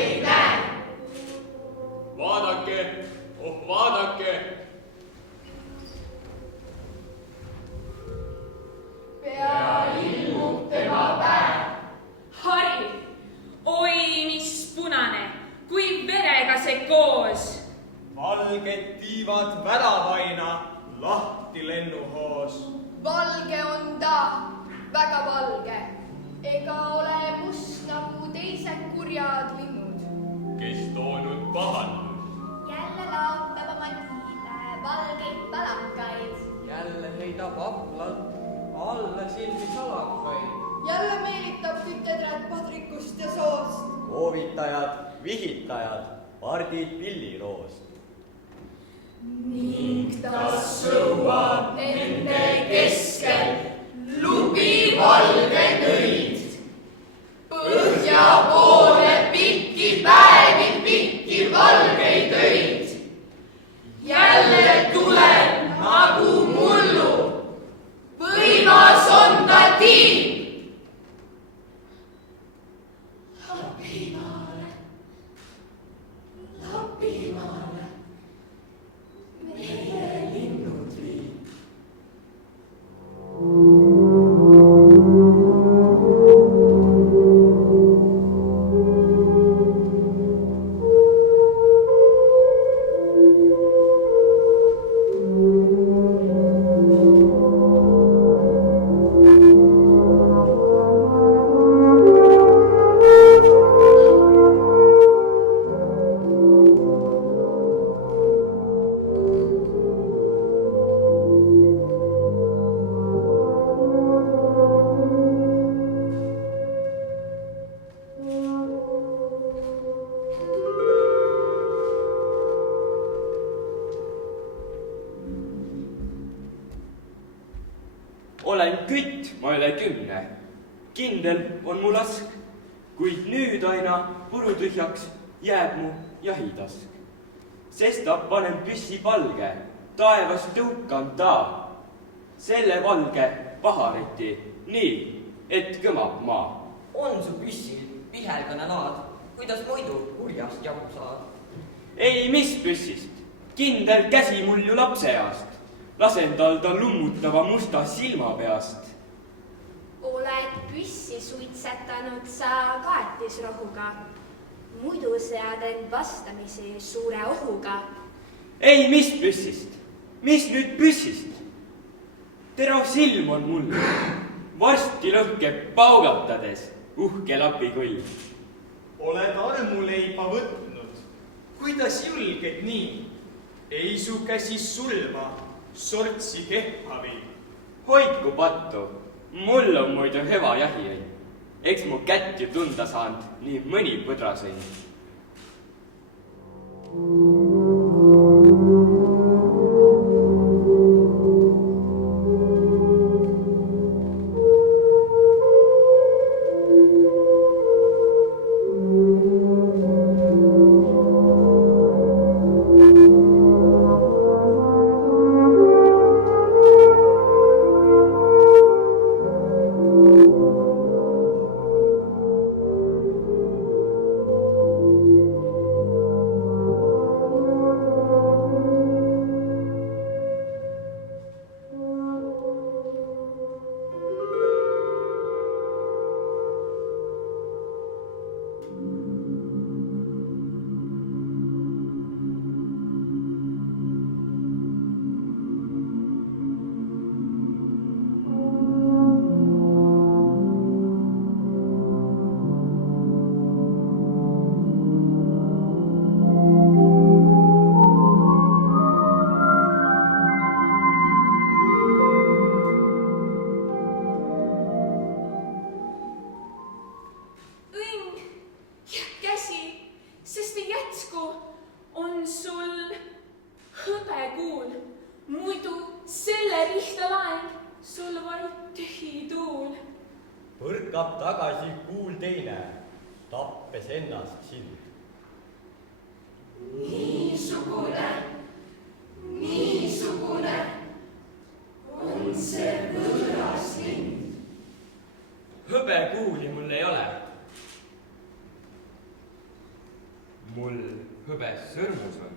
ei näe. Vaadake, oh vaadake. Pea ilmub tema päev. Hari, oi mis punane, kui verega see koos. Valged tiivad väravaina lahti lennuhoos. Valge on ta, väga valge, ega ole must nagu teised kurjad linnud. Kes toonud pahandus? Jälle laotab oma tiile valgeid palakaid. Jälle heidab aplalt alla silmi salakaid. Jälle meelitab tütedred padrikust ja soost. Koovitajad, vihitajad, pardid pilliroost. Ning ta sõuab nende keskel lubi valgeid õid. Põhja poole pikki päevi, pikki valgeid õid. Jälle tuleb nagu mullu, võimas on ta tiib. Lapimaale, meie linnud viib. Olen kütt, ma üle 10. Kindel on mu lask, kuid nüüd aina purutühjaks jääb mu jahitask. Sestap panen püssi palge, taevas tõukan ta. Selle valge pahariti, nii, et kõmab maa. On su püssil vihelgane naad, kuidas muidu kurjast jagu saad? Ei, mis püssist, kindel käsi mul ju lapseeast. Lasen tal lummutava musta silma peast. Oled püssi suitsetanud sa kaetisrohuga. Muidu sead end vastamisi suure ohuga. Ei, mis püssist, mis nüüd püssist? Terav silm on mul, varsti lõhkeb paugatades uhke lapikull. Oled armuleiba võtnud, kuidas julged nii? Ei su käsi sulma, sortsi kehhavi. Hoidku pattu, mul on muidu hüva jahiõi. Eks mu kätt ju tunda saanud nii mõni põdrasõi. Põrkab tagasi kuul teine, tappes ennast sind. Niisugune on see võõras lind. Hõbekuuli mul ei ole. hõbes sõrmus on.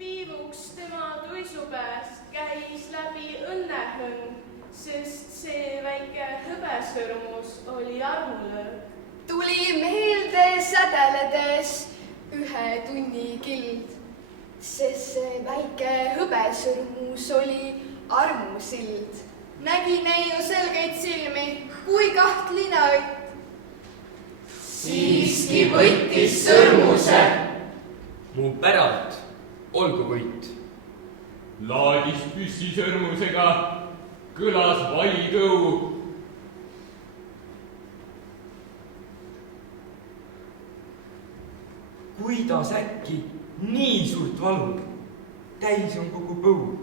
Viivuks tema tuisupääst käis läbi õnnehõng, sest see väike hõbesõrmus oli armulööv. Tuli meelde sädeledes ühe tunni kild, sest see väike hõbesõrmus oli armusild. Nägi neiu selgeid silmi, kui kahtline õtt. Siiski võttis sõrmuse. Mu päralt olgu võit. Laadis püssi sõrmusega, kõlas valikõu. Kuidas äkki nii suurt valu, täis on kogu põu.